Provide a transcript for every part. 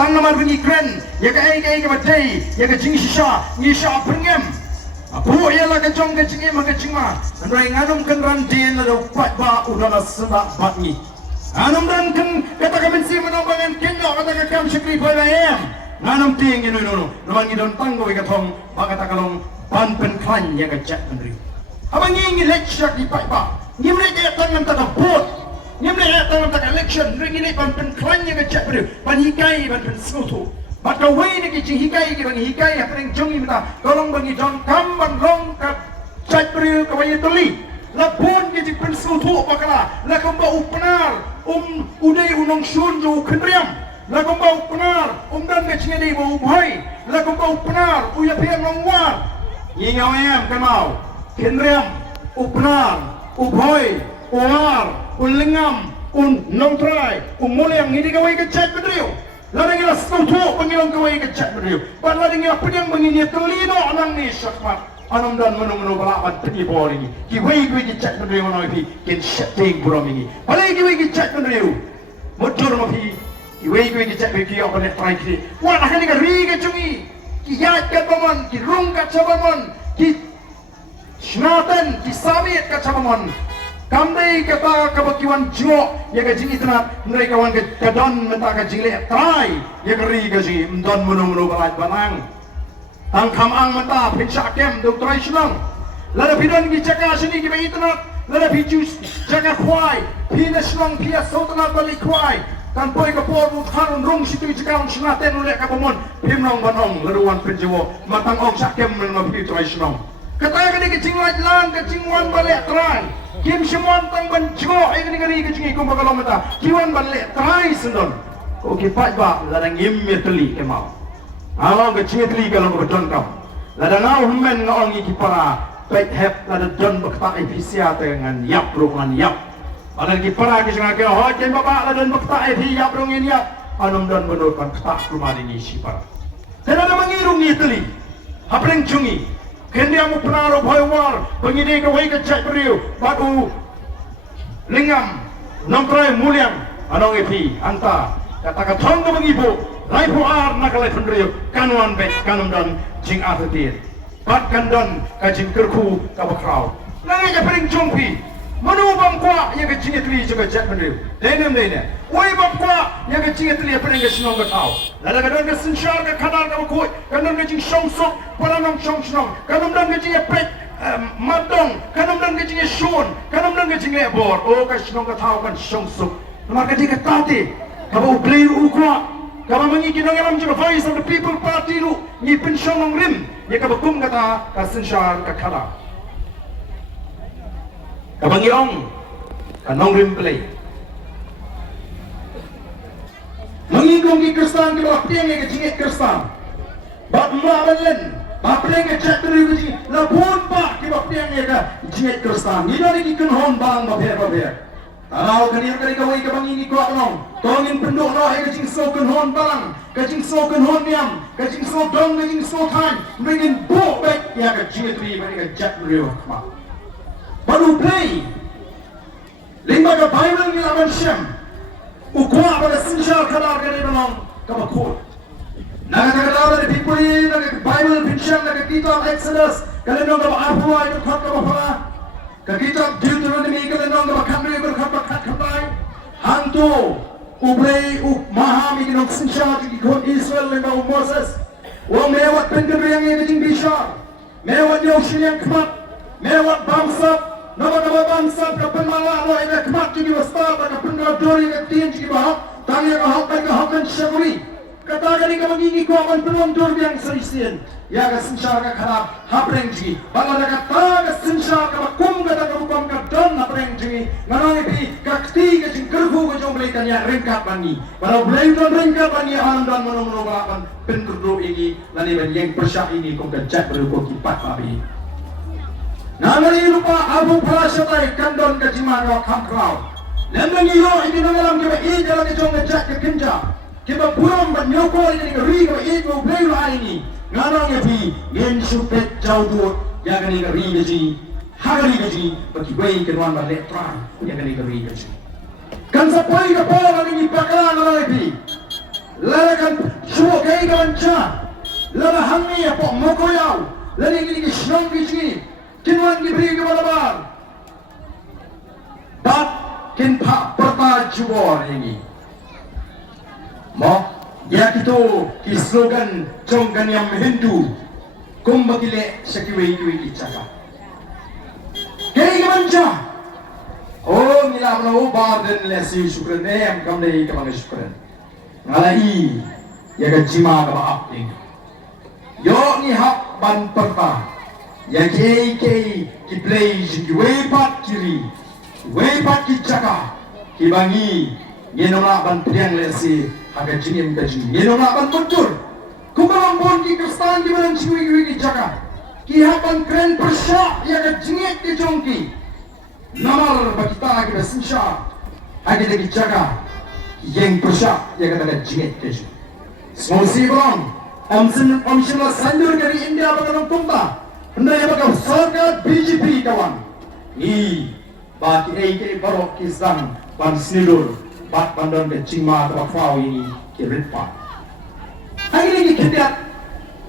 tang naman bunyi kren ya ka ai ka badai ya ka jing sha ni sha pengem abu ya la ka jong ka jing ma ka jing ma andrai nganum kan ran din la pat ba udana seba bat ni anum dan kan kata ka bensi manobangan kenyo kata ka kam shikri boy la em nganum ting inu no naman ni don tanggo ka thong ba kata kalong pan pen klan ya ka chat andri abang ngi lecture di pat ba ngi mereka tangan tak bot ngi mereka tangan tak election ringi ni pan pen klan ya ka chat andri pan hikai pan pen smutu Baka way ni kicing hikai ki bang hikai apa yang jongi mata tolong bagi don kam bang long ka chat beri kawai tuli la pun kicing pensutu bakala la kamba upnar udai unong shun jo kendriam la kamba upnar dan kicing ni bo ubhai la kamba upnar uya pian longwar yingau em kamau kendriam upnar ubhai uar ulingam nongtrai muliang ini kawai ke chat beriu Ladang ila setutu pengilang kawai kecek beriu. Pan ladang ila pedang menginya telino anang ni syakmat. Anam dan menu balapan tegi bor ini. Kiwai kiwai kecek beriu mana ipi kin setting buram ini. Palai kiwai kecek beriu. Mudur mapi. Kiwai kiwai kecek beriu kiau panet try kiri. Wah nak ni kari kecungi. Kiyat kat baman, kirung kat cabaman, ki snatan, ki sabit kat cabaman. Kami kata kebakiwan jo ya ke jingi tenat mereka wan ke kadon menta ke jingle try ya keri ke jingi mendon menu balat banang tang kam ang menta pinsak kem dok try senang lada pidon ki jaga sini ki bai tenat lada piju jaga kwai pina senang pia sotana balik kwai kan poi ke por bu kharun rung situ jaga senang ten ulek ka pomon pimnong banong laruan penjewo matang ong sakem menu pi try senang kata ke jinglai lan ke jingwan balik try Kim semua tang benjo ini ngeri kecing ikum bakal mata kiwan balik try sendon ko kipat ba ladang immediately kemau along kecing teli kalau bedon kam ladang au men ngong iki para baik have ladang don bakta efisia dengan yap rungan yap ada ki para ki sangat ke ho jen bapa ladang bakta efi yap rungin yap anum don benurkan kata rumah ini si para kenapa mengirung ni teli hapreng cungi Kendia mu penaro boy war pengide ke wai ke chat beriu batu lingam nongtrai muliang anong epi anta kata ka thong ko mengibu lai pu ar nakalai pendriu kanuan bet kanum dan jing athetir pat kandon ka jing kerku ka bakrau langai ja pering jongpi manu bam kwa ya ke jing etli jaga chat beriu denem dene wai bam kwa ya ke jing etli pering ke sinong ka tau lada ka don ke sinshar ka kadal ka bakoi kanum ke jing songsok paranong songsong kanum dan ke jing pet madong kanum dan ke jing shon kanum dan ke jing bor o ka sinong ka tau kan songsok maka di ka tati ka ba ublay ukwa ka ba mangi kinong alam juga voice of the people party lu ni pensyong rim ya ka bakum kata ka sinshar ka kala ka bangi ong ka nong rim play mengigong ki kristan ki bawah tiang ke jingit kristan bak mabalen bapleng ke chat dari ke jingit lapun pak ki bawah tiang ke jingit kristan ni dari ki kenhon bang babe kalau kanir kali kawai ke bangi ni kuat nong tongin penduk no ke jing so kenhon bang ke jing so kenhon niam ke jing so dong ke jing so time bringin bo back ya ke jingit ri mereka chat dari ma baru play lima ke bible ni lawan syam ukwa pada sinshar kadar kali menong kabakul naga kadar dari pipuli naga bible pinsyam naga kitab exodus kali nong kaba apua itu khat kaba pala ka kitab deuteronomy kali nong kaba khamri kaba khat khabai hantu ublay mahami kinong sinshar ki god israel leba moses wa mewat pendiri yang ini bishar mewat yoshil yang kmat mewat bangsa Nama bangsa kapan malah lo ini kemat jadi waspada kapan dori ketin jadi bahak tanya kahak baik kahakan syakuri kata kali kamu ini kau akan penuh dori yang serisian ya kesensyar kekarap hapreng jadi balas kata kesensyar kabakum kata kabukam kadon hapreng jadi nganong ipi kakti kecing kerhu kecing belikan ya ringkat bani kalau beli dan ringkat bani alam dan menung balapan penkurdo ini lani yang persyak ini kau kecak berukuk kipat babi Namanya lupa Abu Prasyatai kandon kejiman wa kamkrau. Lemang iyo ini nangalam kiba i dalam kejong ngejak ke kenja. Kiba buram ban nyoko ini ngeri kiba i ko bleu ini. Nganong yapi ngen supet jauh duot ya kani ngeri gaji. Hagari gaji bagi bayi kenuan ban letran ya kani ngeri gaji. Kan sapoi ke pola ini bakalan ngalapi. lalakan suo kay gancha lala hangi po mokoyaw lali gini shnong gini kinwan gibri ke balabar bat kin pa perta jubor ini mo ya kito ki slogan jonggan yang Hindu kumbagile sakiwei kiwi chaka kay gancha oh nila mlo barden lesi syukran em kamdei kamang syukran ngalai ya ka jima ka aping yo ni hak ban perta ya ki play ki wepat kiri wepat ki chaka ki bangi ngenora ban priang lesi haka jingim ka jing ngenora ban betul kumbang bon ki kristan di ban chiwi ki chaka ki hapan kren persya ya ka jingit ki jongki namar bakita ki basinsha hagi de ki chaka yang persya ya kata jingit keju small sibong omsila sandur dari India bagai tongta hendak bagai sarkar BJP kawan baki AK barok kisang ban snidur bat bandon ke cingma atau fau ini kiritpa hari ini kidat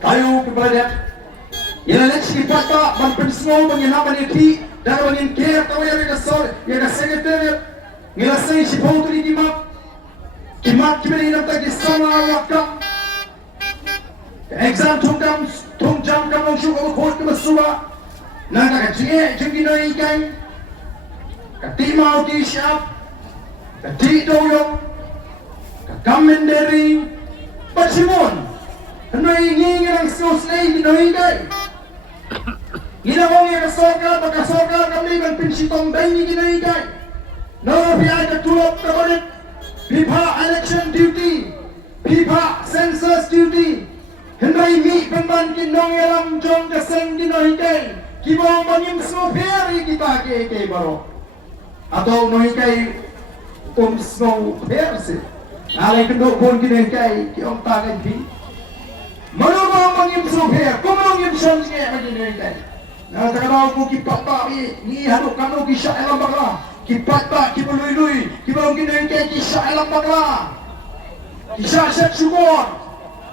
kayu kebadat yang lain sikit ban pensmo mengenapa ni dan bangin care tahu yang kesor yang sekretariat ngelasai si pau tu di map kimat kiberi nata kisama wakam exam tungjam kamong syuk abot ke masua nata kajie jengi noi ikan katimau ti syap kati doyong kakamenderi pasimon hanoi ngingirang sosnei ginoi ikan ginawang yang sorkar baka sorkar kami ban pinsitong daini ginoi ikan no biaya ketulok kabalit FIFA election duty, FIFA census duty. Hendai mi pemban kinong yalam jong keseng kinoi kay. Kibong bangim snowfair kita ke baro. Atau noi kay snowfair se. Nalai kendok pun kinoi kay kiong tangan bi. Manong bangim snowfair, kumong yum shange kinoi kay. Na takaraw ko kipapa ni hanu kanu kisha elam bakla. Kipat tak, kipului-lui, kipang kinoy kay kisah alam bakla, kisah set syukur,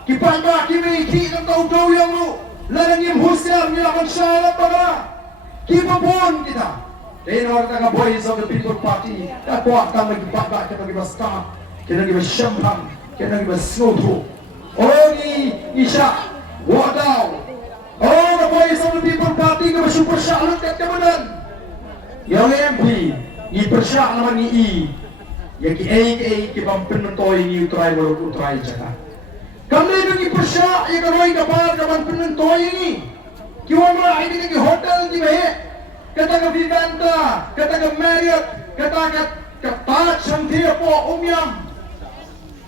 kipat tak, kimi ng tau-tau yang lu, larang yung husyan, nilakan siya alam bakla, kipapon kita. Kaya naman ka boys of the People Party, dapat ka magkipat tak, kaya magkibasta, kaya nagkibasyampang, kaya nagkibasnoto. Oh ni isya, wadaw. Oh the boys of the People Party, kaya super siya, alat kat kamanan. Yang MP, ni persyak naman ni ya ki bampin mentoy ni utray bolok utray jaka kami ni persyak ya karoi kabar kaban penentoy ni ki wala ini ni hotel di bahe kata ka Vivanta kata ka Marriott kata ka Santia po umyam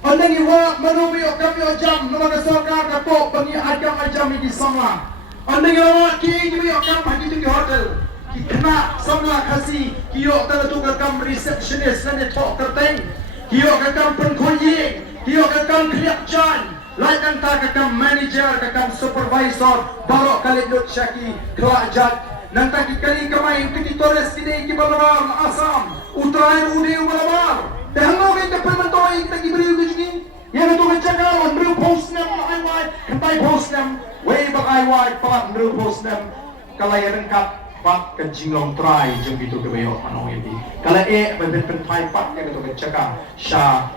andang iwa manumi o kami o jam nama sorkar ka po bangi ajam ni sama andang iwa ki ni o kam hagi di hotel kena sama kasih kiok tala tu kakam receptionist nane tok terteng kiok kakam penkoyi kiok kakam kriak jan laikan ta kakam manager kakam supervisor barok kali dot syaki kelak jat nanti kali kamai untuk ditores kini ki balabar asam utrai ude balabar dahlo kay kapemantoi kita gibri gini yang tu menjaga beri post nam ai kampai post nam way bak ai pat beri post nam kalai rengkap pat ke jinglong try jeng gitu ke bayo anong ini kalau ben pentai pat ke to ke caka sha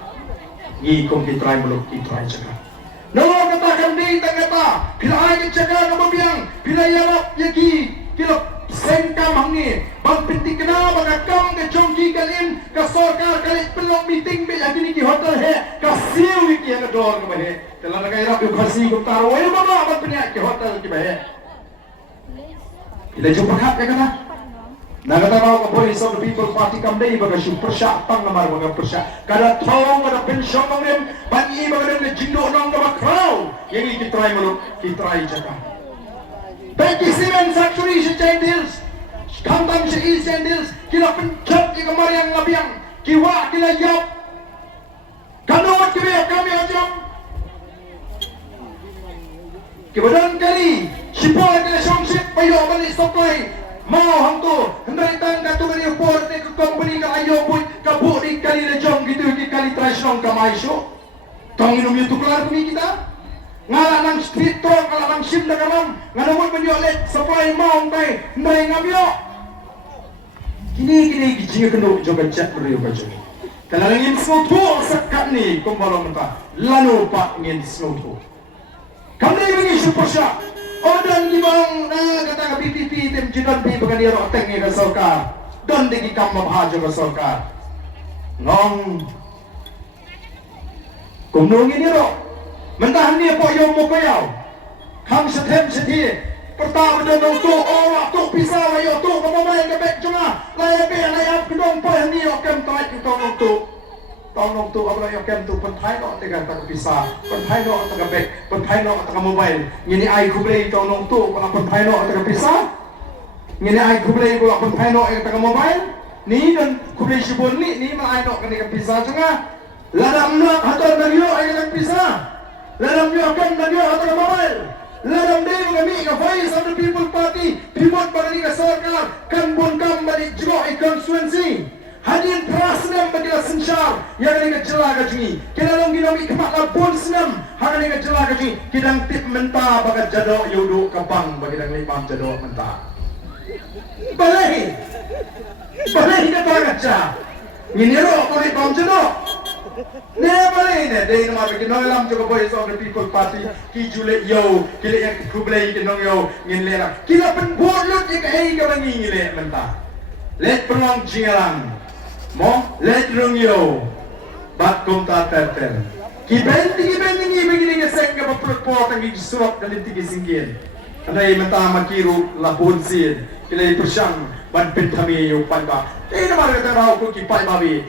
ngi kong ki try muluk ki try caka no katakan di kata bila ai ke caka ka babiang bila yarap yaki kilo sengka mangi bang pinti kena bagakam ke jongki kalin ka sorkar kalit pelong meeting be lagi ni ki hotel he ka siu ki ke dor ke bahe telah nagai rap yu khasi ko taro oi baba bang penya ke hotel ki bahe kita jumpa kat ya kata. Nah kata kau Boys of the People Party kamdei baga super syak tang namar baga persyak. Kada tong ada pensyong mangem bagi baga den jindo nong baga crow. Yang kita try muluk kita try jaka. Bagi Siemens Factory si Cendils. Kambang si Cendils kila pencet di kamar yang labiang. Kiwa kila yop. Kanot kami ajam. Kemudian kali sipol kena songsit payo balik supply mau hang tu hendai tang katu kali report ni ke company ka ayo pun kabuk di kali le jong gitu ki kali trash long ka mai show Tong inum itu kelar kami kita. Ngalah nang street talk, ngalah nang sim na kalam, nganamon menyolet supply maung tay, ndai ngabyo. Kini kijinga kendo joga chat beriyo kajo. Kalau ingin snow sekat ni kumbalong mata, lalu pak ingin snow. Kami ingin super shot. Odan gimang na kata ka PPP tem jinon pi bagan iro teng ni sarkar. Don digi kam mabhajo ka sarkar. Nong kumnong ini ro. Mentahan ni po yung mukayaw. Kang setem seti. Pertama dan dong tu ora tu pisau ayo tu mamamay ka bek junga. Layap layap kedong pa ni yo kem tai ki tong tu. Tong tu abla yo kem tu pentai no tega tak pisah. Pentai no tak bek, pentai no tak mobile. Ngini ai kublei tong tu kala pentai no tak pisah. Ngini ai kublei kala pentai no tak mobile. Ni dan kublei sibon ni ma ai no kan ka pisah junga. Ladam no hator na yo ai tak pisah. Ladam yo kem na yo tak mobile. Ladam day kami ka voice of the people party. Pimot bagi ka sarkar kan bon kam bagi jro constituency. Hadirin prasnam bagi sensyar yang dengan jelas kami. Kita long ginomi kemaklah pun senam. Hanya dengan jelas kami. Kita tip mentah bagi jadok yudu kapang bagi dan lipam jadok mentah. Balai kata kaca. Ini roh kau lipam jadok. Ne balai ne. Dari nama bagi nolam juga voice of the people party. Ki julet yo, kile yang kublai kinong yo nginlela. Kila penbolut yang hei ka bangi ngile mentah. Let perang jingalang. Mo let rung yo bat kum ta terter ki bendi ni begini ngesek ka perpot ang gisurok dalim tigi singkin anay mata makiru lapun sin kilay persyang ban pentami yo paiba na marga raw ko ki paiba bi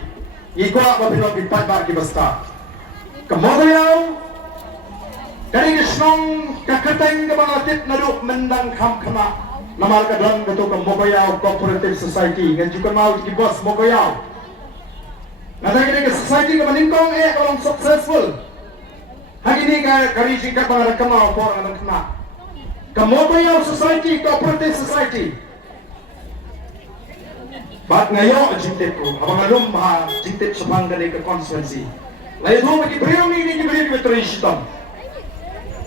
igwa ba pino ki paiba ki basta kamodo yaw dari ngesnong kakateng ka mga tip na do mendang kam kama namal ka dang beto ka Mogoyaw Cooperative Society ngan juga mau ki bos Mogoyaw. Nada kini ke society ka maningkong kalong successful. Hagi ni ka kariji ka bang kamao por ang kna. Mogoyaw Society Cooperative Society. Bat ngayo jintip ko abang alum ha jintip sa bangga ka constituency. Layo do magi priyo ni beri metriston.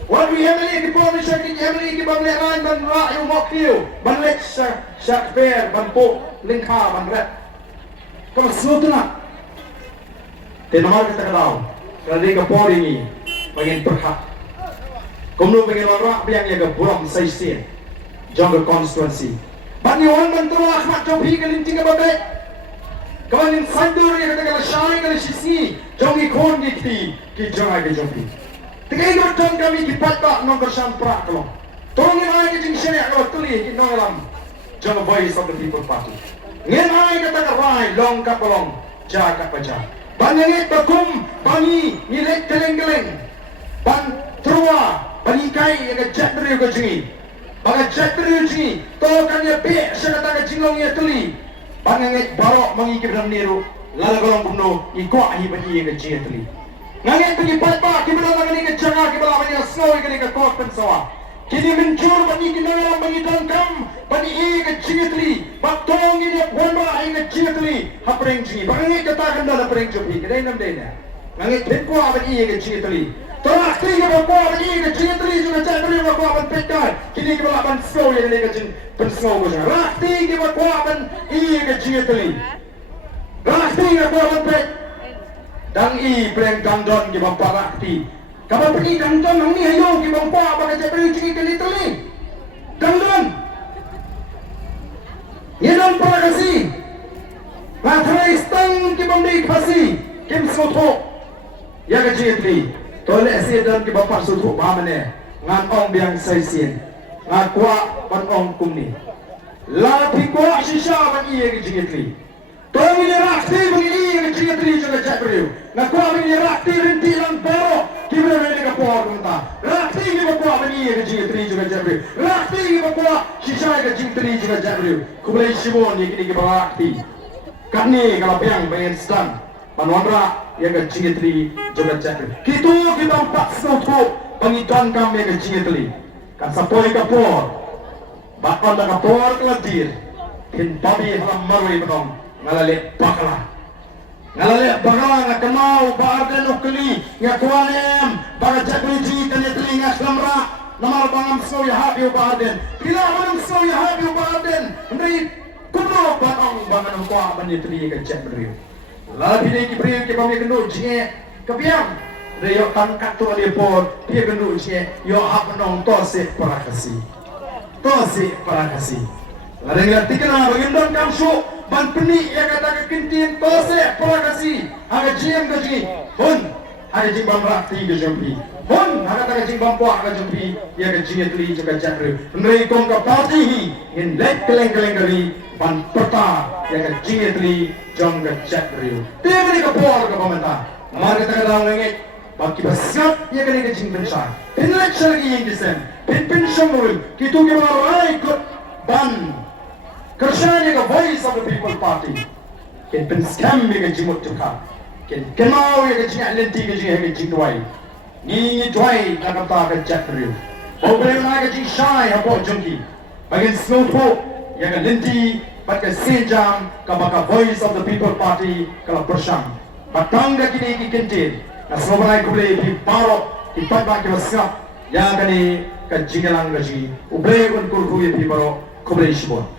What we have ni po ni siya kini have ni bang leran ban ra yung mokyo ban lek sa fair ban po lingka ban ret. Kalau suatu nak tenor kita kenal kerana ke por ini bagian perhak kemudian bagian orang yang jaga buram saisi jaga constituency bani orang mentua Ahmad Jopi kelinting ke babek kawan yang sandur yang kata syai kalau sisi jongi kon giti ki jangan ke Jopi tiga ikut kami kipat pak nomor samprak kalau tolong yang lain jing syariah kalau tuli kita dalam jangan voice of the people party ngenai kata rai long kapolong jaga pajar banyak bakum bangi nilai keleng-keleng ban terua bani kai yang jat dari ke jengi baga jat dari jengi tolkan ya be saya kata ke jinglong ya teli banyak barok mengikir dalam niru lalu golong bunuh ikwa hi bani ke jengi teli ngangit pergi patpa kibala bani ke jaga kibala bani snow ke ke kot pensawa kini mencur bani kinalam bani dangkam bani ke jengi teli batong ini wanda ke jengi teli hapreng jengi banyak katakan dalam hapreng jopi kedai nam dena ngangit penkwa bani ke jengi teli tolak tiga bakwa bani ke jengi teli juga cakri bakwa ban pekai kini kibala ban snow ke ke jengi pensnow ko rak tiga bakwa bani ke jengi teli rak tiga bakwa ban pek dang pleng dangdon ke bapa rakti kamu pergi dangdon nang ni ayo ke bapa bagi cakri jengi teli dangdon Nidon para kasi Matray stang ki bamdi kasi Kim soto Ya ka jitri Tole asidan ki bapak soto Pamane Ngan ong biang saisin Ngan kwa ban ong kumni Lapi kwa shisha ban iya ki jitri Tole ni rakti ban iya ki jitri Juga jabriu Ngan kwa ban iya rakti rinti lang poro Kibra rene ka por kunta Rakti ki bakwa ban iya ki jitri Juga jabriu Rakti ki bakwa shisha ka jitri Juga jabriu Kublai Shibon yang kini rakti Kani kalau biang bayan sedang Manwandra yang ke jingitri juga jabriu Kitu kita empat soto Pengitan kami yang ke jingitri Kan sapoi kapor Bakon da kapor keladir Kin babi halam marui menong Ngalalik bakala ngalale bagawa nga kamau baarden ukli nga kuanem baga jakuliji kanya telinga klamra namal bangam so ya habi baarden kila manam so ya habi baarden ndri kuno banong bangan ko abani telinga jabri la bide ki priyo ki bami kendo jinge kapiam reyo tangkat tu ali por dia kendo jinge yo hap nong tose parakasi ada yang tikna bagindon kamsu ban peni ya kata kintin tose parakasi aga jiem gaji hon ada jing bam rakti ke jampi hon ada kata jing bam puak ke jampi ya ke jing tli jaga jatru ndai kong ka party hi in lek keleng gari ban peta ya ke jing tli jong ke jatru tebri ka puak ka pamenta mar kata dalam ngek baki basap ya ke jing bensa inlek lagi yang disen pin shamul kitu ke marai kot ban Kerjanya ke voice of the people party. Ken pen scam ke jimut tukar. Ken kenau ke jing lenti ke jing ke jing tuai. Ni tuai nak kata ke jatru. Boleh nak ke jing shy apa jongki. Bagian snowfall yang ke lenti pakai sejam ke baka voice of the people party kalau bersam. Batang ke kini ke kentin. Nak seberai ku boleh di barok di tempat ke besar. Yang kini ke jing lang ke jing. Ubleh pun kurku ye di barok ku boleh sebut.